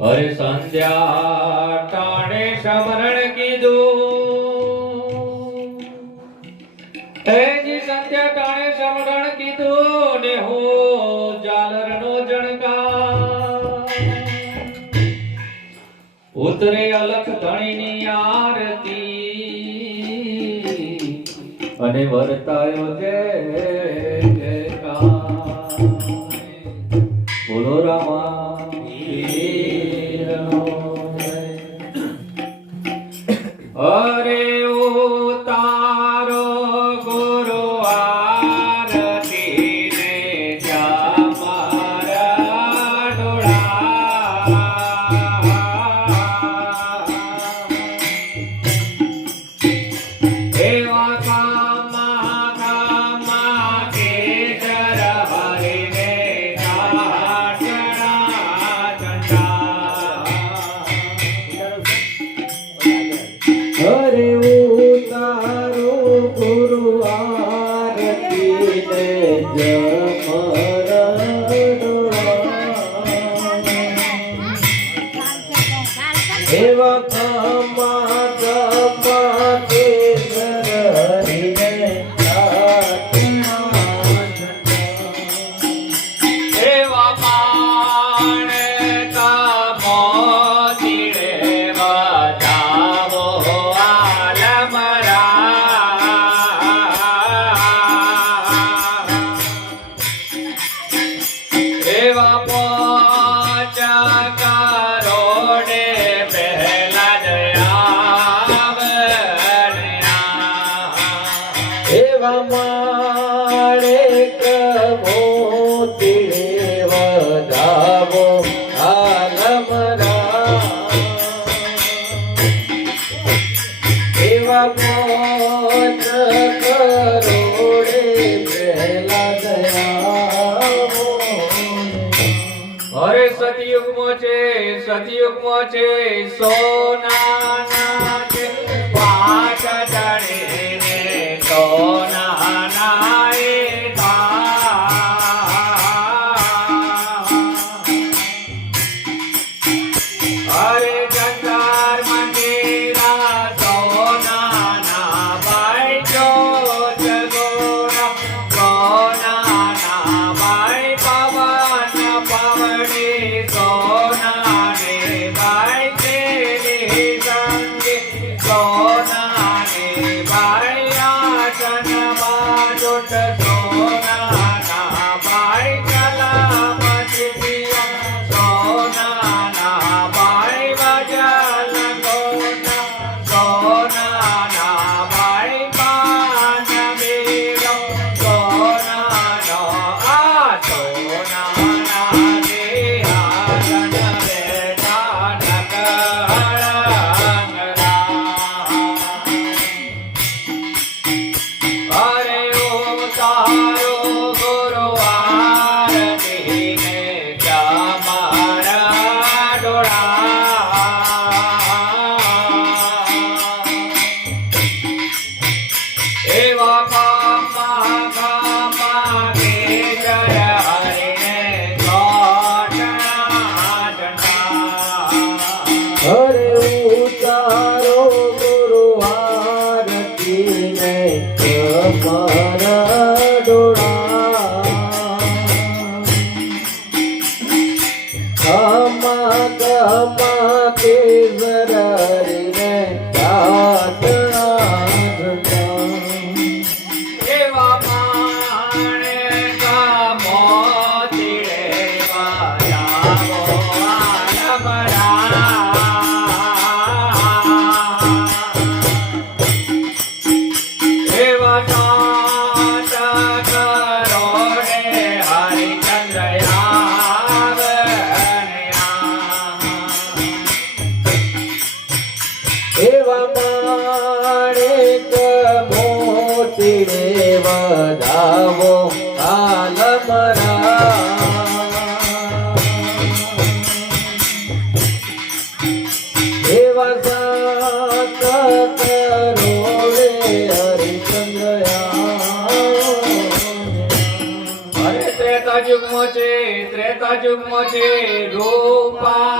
હરે સંધ્યા ટાણે સમરણ કીધું. હે જી સંધ્યા ટાણે સમરણ કીધું ને હો જાલર નો જણકા ઉતરે અલખ ધણીની આરતી. અને વર્તાયો જય Yeah. વધાવો આલમ એવા પોત કરોડે પહેલા ગયા અરે સતયુગ મોચે સતયુગ મોચે સોના. મોજે રૂપા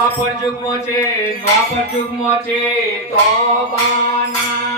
દ્વાપર જુગ્મો છે દ્વાપર જુગ્મો છે તો બાના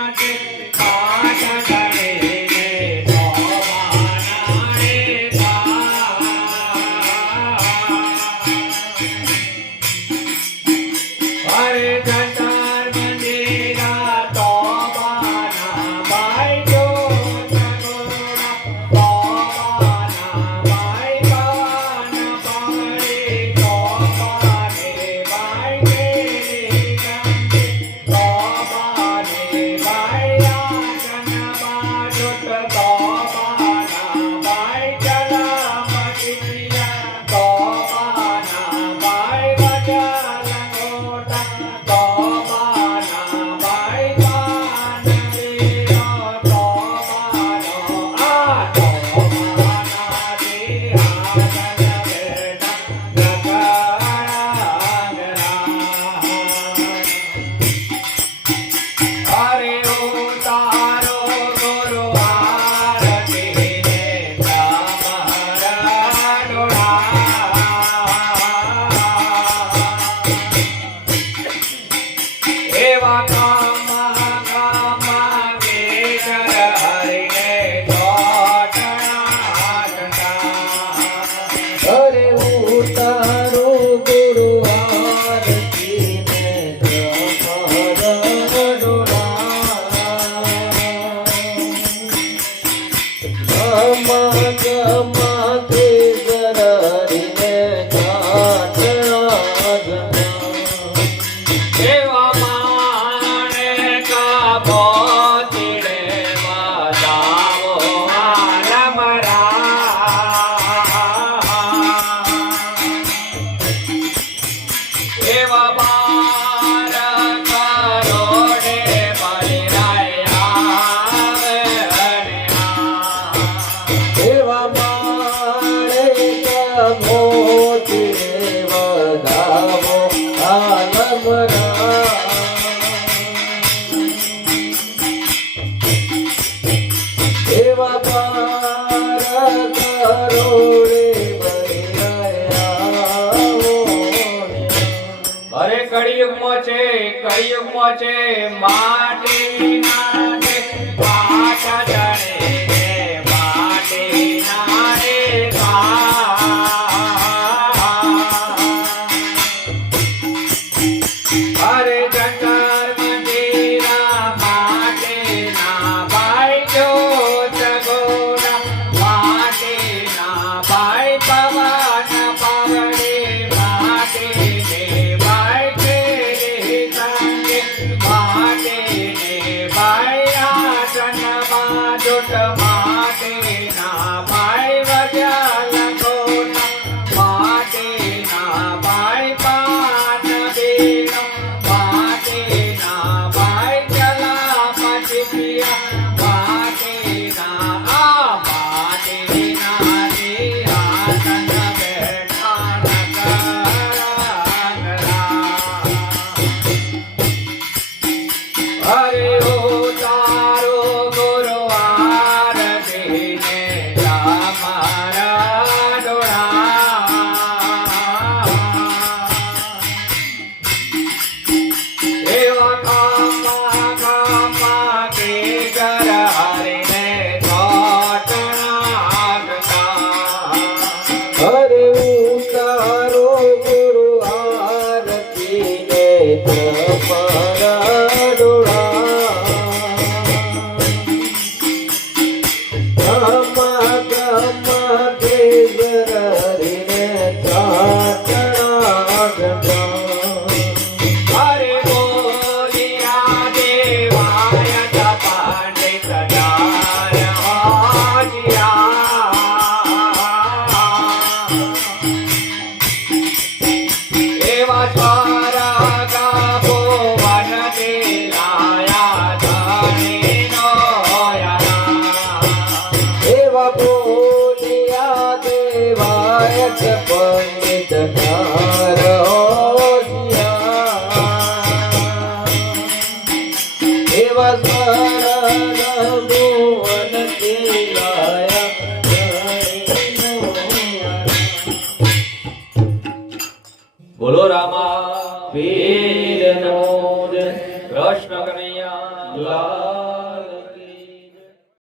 કયુગ છે માટીના